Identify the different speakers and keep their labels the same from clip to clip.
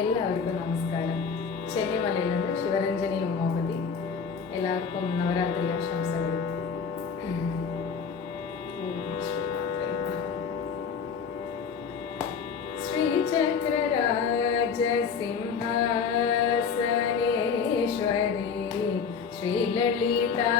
Speaker 1: എല്ലാവർക്കും നമസ്കാരം. ചെന്നിമലയിൽ നിന്ന് ശിവരഞ്ജനി ഉമാപതി എല്ലാവർക്കും നവരാത്രി ആശംസകൾ. ശ്രീചക്രരാജസിംഹാസനേശ്വരി ശ്രീലളിതാ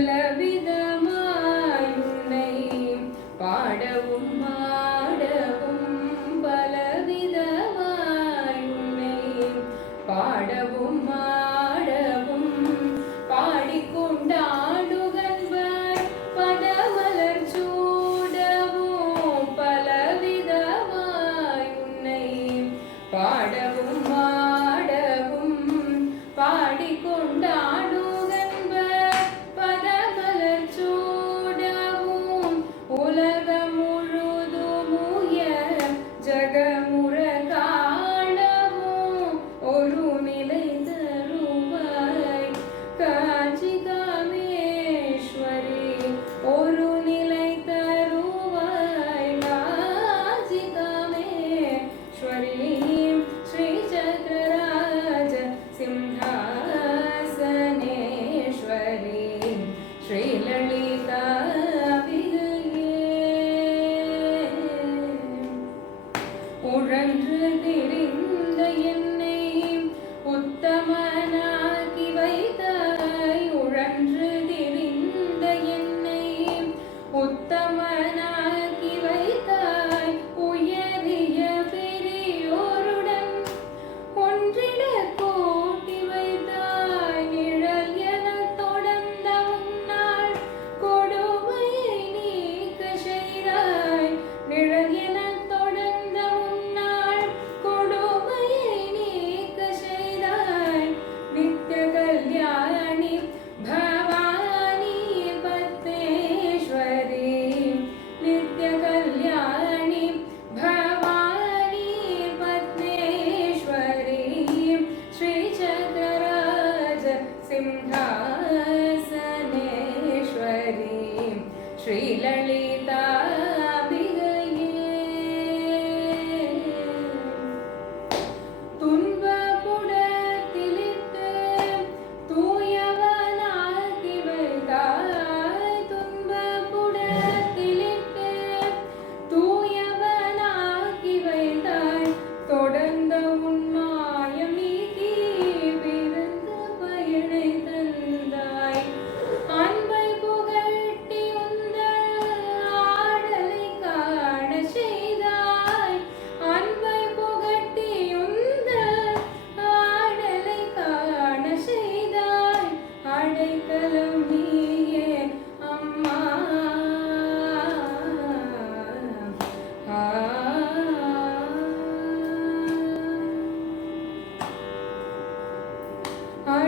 Speaker 1: love you. श्रीललिता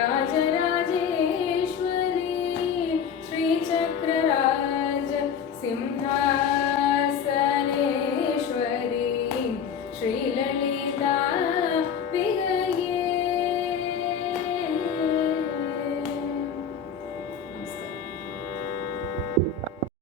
Speaker 1: രാജരാജേശ്വരി ശ്രീചക്രരാജ സിംഹാസനേശ്വരി ശ്രീലളി